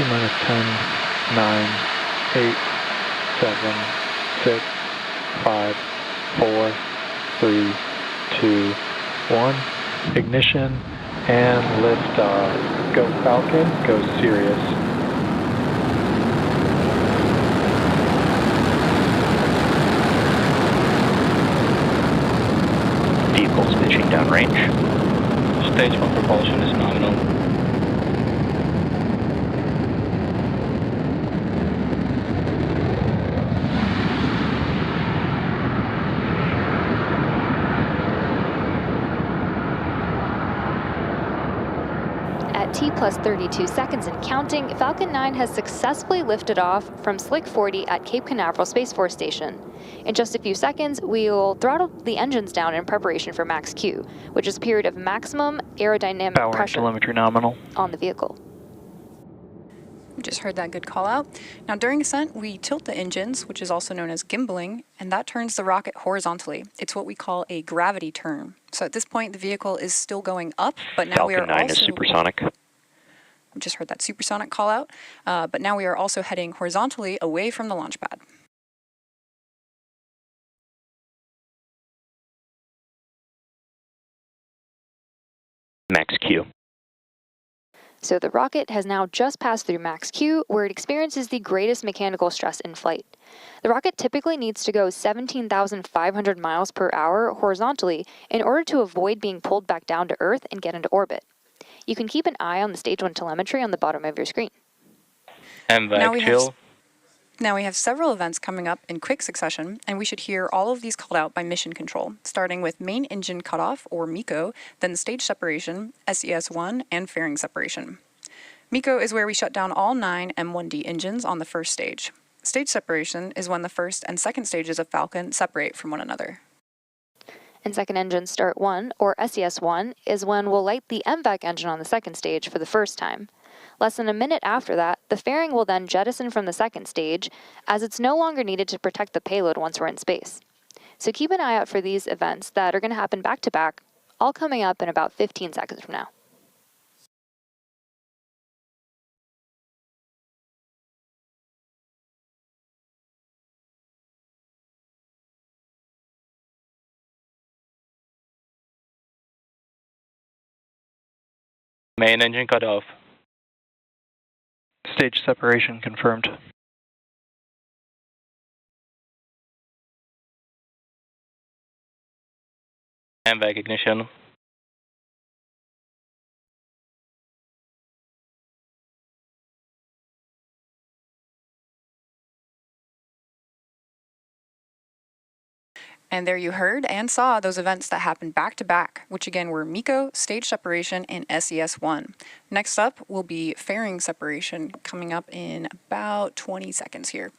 T-minus 10, 9, 8, 7, 6, 5, 4, 3, 2, 1. Ignition and liftoff. Go Falcon, go Sirius. Vehicles pitching downrange. Stage 1 propulsion is nominal. At T plus 32 seconds and counting, Falcon 9 has successfully lifted off from Slick 40 at Cape Canaveral Space Force Station. In just a few seconds, we will throttle the engines down in preparation for max Q, which is a period of maximum aerodynamic Power pressure telemetry nominal on the vehicle. We just heard that good call out. Now during ascent, we tilt the engines, which is also known as gimbaling, and that turns the rocket horizontally. It's what we call a gravity turn. So at this point, the vehicle is still going up, but now we are Falcon 9 also... is supersonic. We just heard that supersonic call out, but now we are also heading horizontally away from the launch pad. Max Q. So the rocket has now just passed through max Q, where it experiences the greatest mechanical stress in flight. The rocket typically needs to go 17,500 miles per hour horizontally in order to avoid being pulled back down to Earth and get into orbit. You can keep an eye on the Stage 1 telemetry on the bottom of your screen. Now we have several events coming up in quick succession, and we should hear all of these called out by mission control, starting with main engine cutoff, or MECO, then stage separation, SES-1, and fairing separation. MECO is where we shut down all 9 M1D engines on the first stage. Stage separation is when the first and second stages of Falcon separate from one another. And second engine start 1, or SES-1, is when we'll light the MVAC engine on the second stage for the first time. Less than a minute after that, the fairing will then jettison from the second stage, as it's no longer needed to protect the payload once we're in space. So keep an eye out for these events that are going to happen back to back, all coming up in about 15 seconds from now. Main engine cut off. Stage separation confirmed. MVAC ignition. And there you heard and saw those events that happened back to back, which again were MECO, stage separation, and SES-1. Next up will be fairing separation, coming up in about 20 seconds here.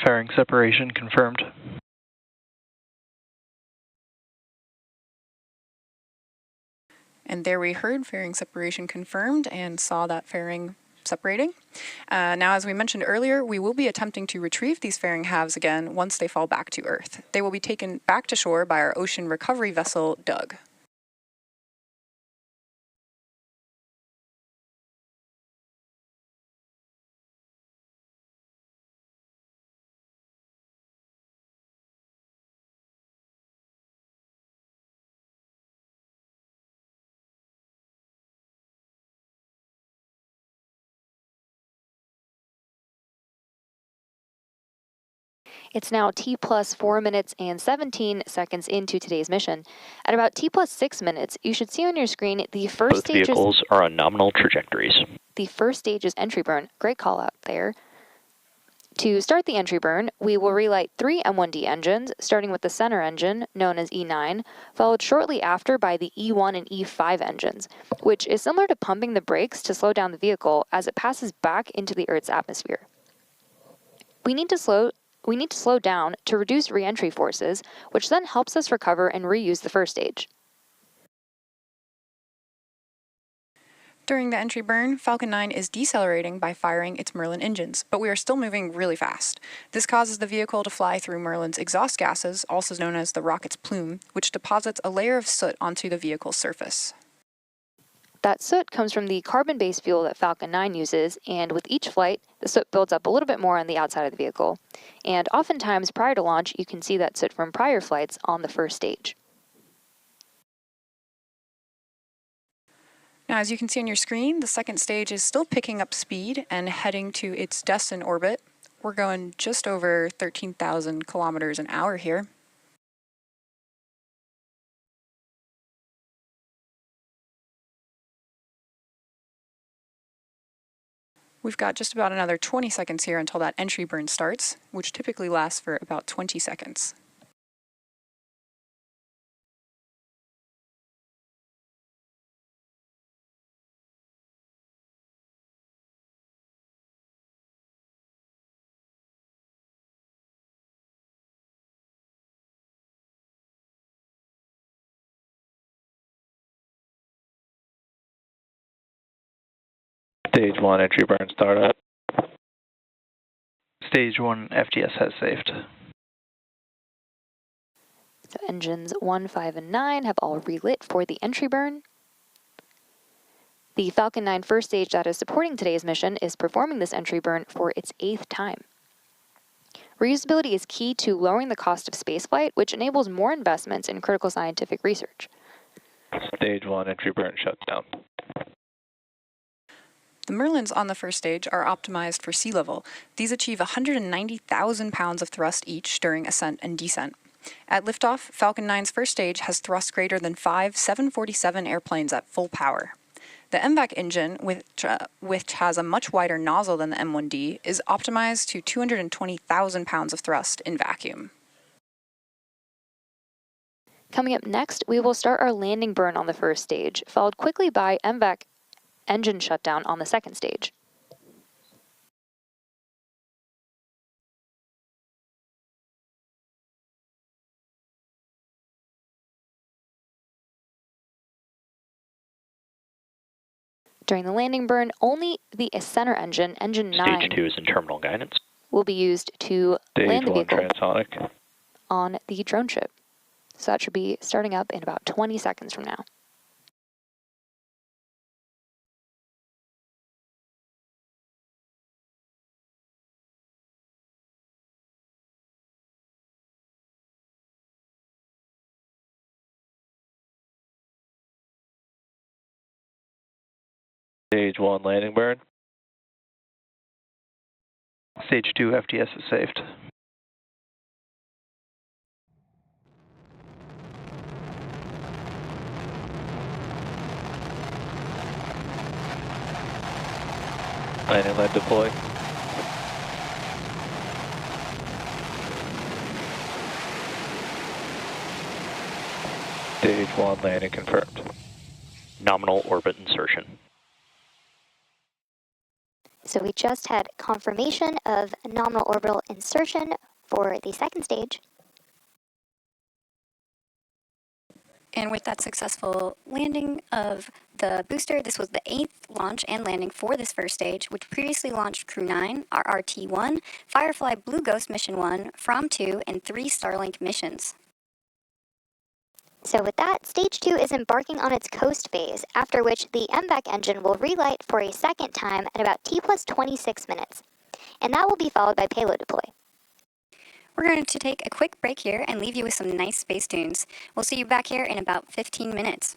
Fairing separation confirmed. And there we heard fairing separation confirmed and saw that fairing separating. Now, as we mentioned earlier, we will be attempting to retrieve these fairing halves again once they fall back to Earth. They will be taken back to shore by our ocean recovery vessel, Doug. It's now T plus 4 minutes and 17 seconds into today's mission. At about T plus 6 minutes, you should see on your screen the first Both stage. vehicles are on nominal trajectories. The first stage is entry burn. Great call out there. To start the entry burn, we will relight 3 M1D engines, starting with the center engine, known as E9, followed shortly after by the E1 and E5 engines, which is similar to pumping the brakes to slow down the vehicle as it passes back into the Earth's atmosphere. We need to slow we need to slow down to reduce re-entry forces, which then helps us recover and reuse the first stage. During the entry burn, Falcon 9 is decelerating by firing its Merlin engines, but we are still moving really fast. This causes the vehicle to fly through Merlin's exhaust gases, also known as the rocket's plume, which deposits a layer of soot onto the vehicle's surface. That soot comes from the carbon-based fuel that Falcon 9 uses, and with each flight, the soot builds up a little bit more on the outside of the vehicle. And oftentimes, prior to launch, you can see that soot from prior flights on the first stage. Now, as you can see on your screen, the second stage is still picking up speed and heading to its destined orbit. We're going just over 13,000 kilometers an hour here. We've got just about another 20 seconds here until that entry burn starts, which typically lasts for about 20 seconds. Stage 1 entry burn startup. Stage 1 FTS has saved. So engines 1, 5, and 9 have all relit for the entry burn. The Falcon 9 first stage that is supporting today's mission is performing this entry burn for its 8th time. Reusability is key to lowering the cost of spaceflight, which enables more investments in critical scientific research. Stage 1 entry burn shuts down. The Merlins on the first stage are optimized for sea level. These achieve 190,000 pounds of thrust each during ascent and descent. At liftoff, Falcon 9's first stage has thrust greater than 5 747 airplanes at full power. The MVAC engine, which has a much wider nozzle than the M1D, is optimized to 220,000 pounds of thrust in vacuum. Coming up next, we will start our landing burn on the first stage, followed quickly by MVAC engine shutdown on the second stage. During the landing burn, only the center engine, engine 9, Stage 2 is in terminal guidance. will be used to land the Stage 1 vehicle transonic. on the drone ship. So that should be starting up in about 20 seconds from now. Stage 1 landing burn. Stage 2 FTS is saved. Landing lead deploy. Stage 1 landing confirmed. Nominal orbit insertion. So we just had confirmation of nominal orbital insertion for the second stage. And with that successful landing of the booster, this was the 8th launch and landing for this first stage, which previously launched Crew 9, RRT-1, Firefly Blue Ghost Mission 1, From 2, and 3 Starlink missions. So with that, stage 2 is embarking on its coast phase, after which the MVAC engine will relight for a second time at about T plus 26 minutes. And that will be followed by payload deploy. We're going to take a quick break here and leave you with some nice space tunes. We'll see you back here in about 15 minutes.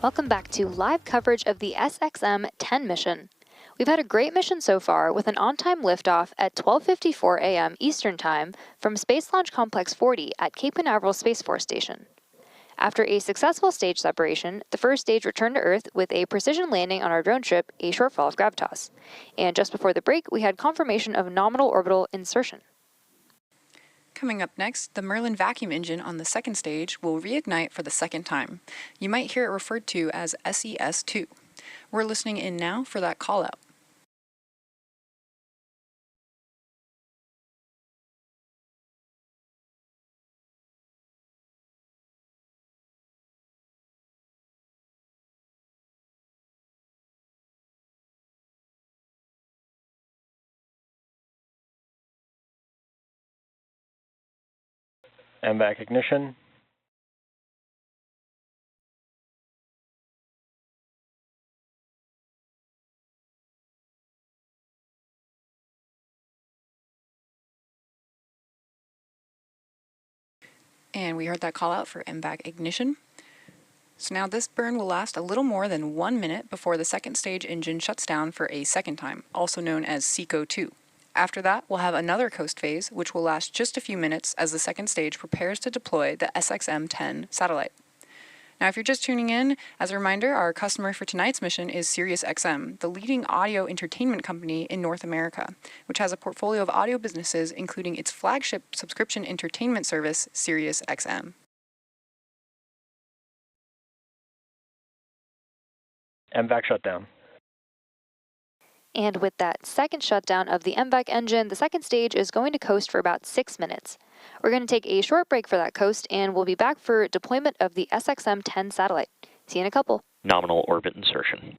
Welcome back to live coverage of the SXM-10 mission. We've had a great mission so far with an on-time liftoff at 12:54 a.m. Eastern Time from Space Launch Complex 40 at Cape Canaveral Space Force Station. After a successful stage separation, the first stage returned to Earth with a precision landing on our drone ship, a shortfall of gravitas. And just before the break, we had confirmation of nominal orbital insertion. Coming up next, the Merlin vacuum engine on the second stage will reignite for the second time. You might hear it referred to as SES-2. We're listening in now for that call out. MVAC ignition. And we heard that call out for MVAC ignition. So now this burn will last a little more than 1 minute before the second stage engine shuts down for a second time, also known as SECO-2. After that, we'll have another coast phase, which will last just a few minutes as the second stage prepares to deploy the SXM-10 satellite. Now, if you're just tuning in, as a reminder, our customer for tonight's mission is SiriusXM, the leading audio entertainment company in North America, which has a portfolio of audio businesses, including its flagship subscription entertainment service, SiriusXM. MVAC shutdown. And with that second shutdown of the MVAC engine, the second stage is going to coast for about 6 minutes. We're going to take a short break for that coast, and we'll be back for deployment of the SXM-10 satellite. See you in a couple. Nominal orbit insertion.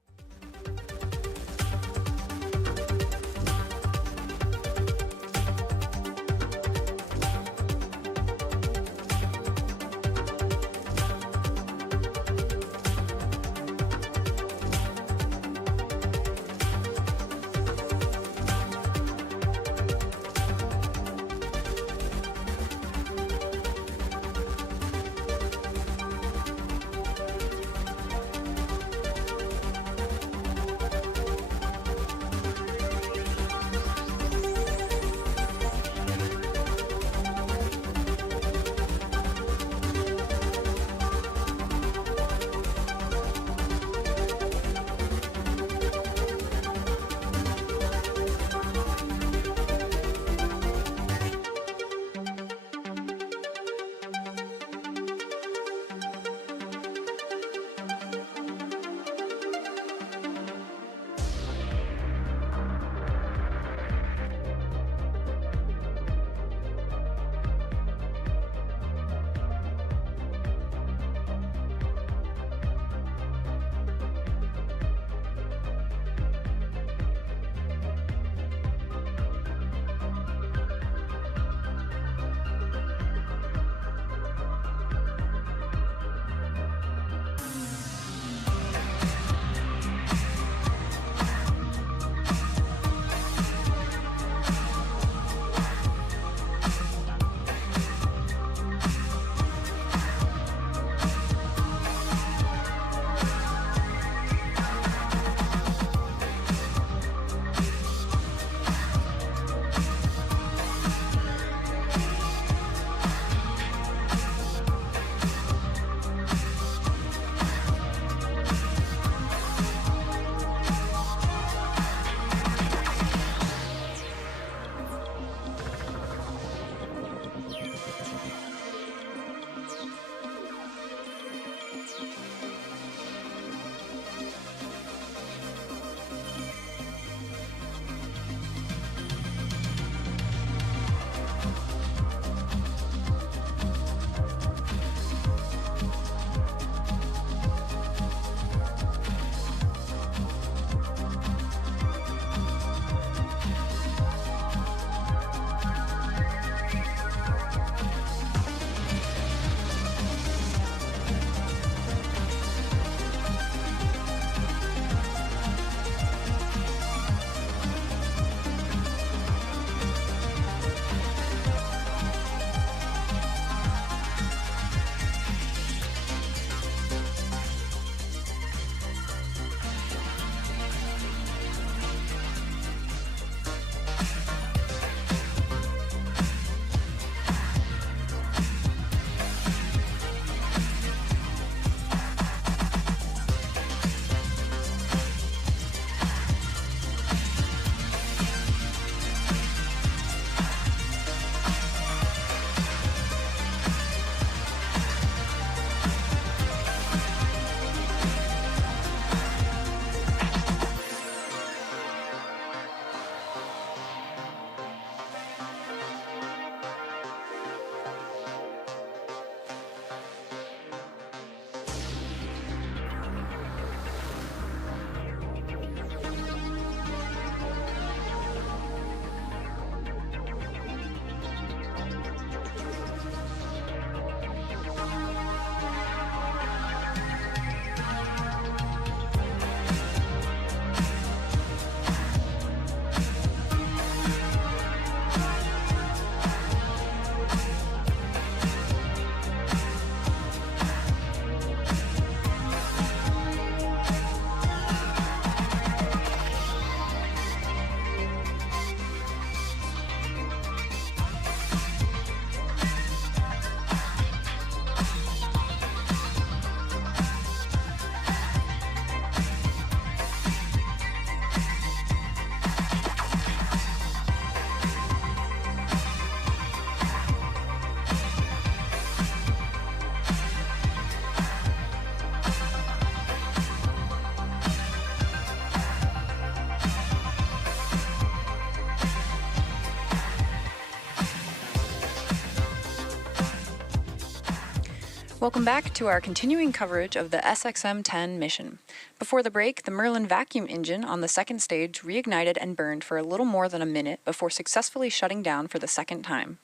Welcome back to our continuing coverage of the SXM-10 mission. Before the break, the Merlin vacuum engine on the second stage reignited and burned for a little more than a minute before successfully shutting down for the second time.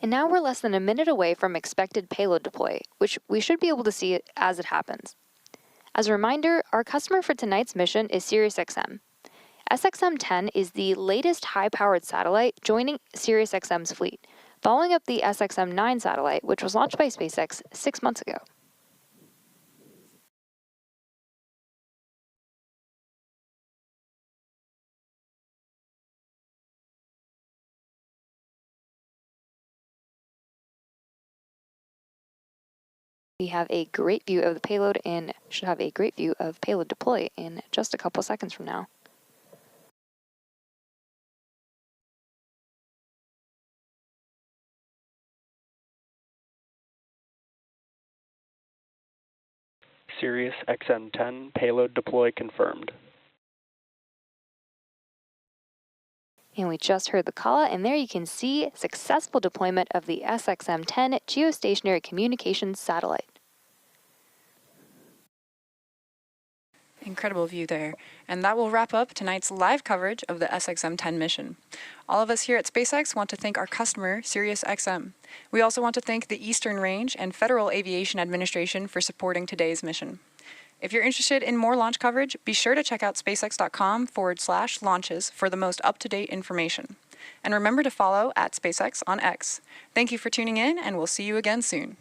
And now we're less than a minute away from expected payload deploy, which we should be able to see as it happens. As a reminder, our customer for tonight's mission is SiriusXM. SXM-10 is the latest high-powered satellite joining SiriusXM's fleet, following up the SXM-9 satellite, which was launched by SpaceX 6 months ago. We have a great view of the payload and should have a great view of payload deploy in just a couple seconds from now. SiriusXM-10 payload deploy confirmed. And we just heard the call, and there you can see successful deployment of the SXM-10 geostationary communications satellite. Incredible view there. And that will wrap up tonight's live coverage of the SXM-10 mission. All of us here at SpaceX want to thank our customer, SiriusXM. We also want to thank the Eastern Range and Federal Aviation Administration for supporting today's mission. If you're interested in more launch coverage, be sure to check out spacex.com/launches for the most up-to-date information. And remember to follow @SpaceX on X. Thank you for tuning in, and we'll see you again soon.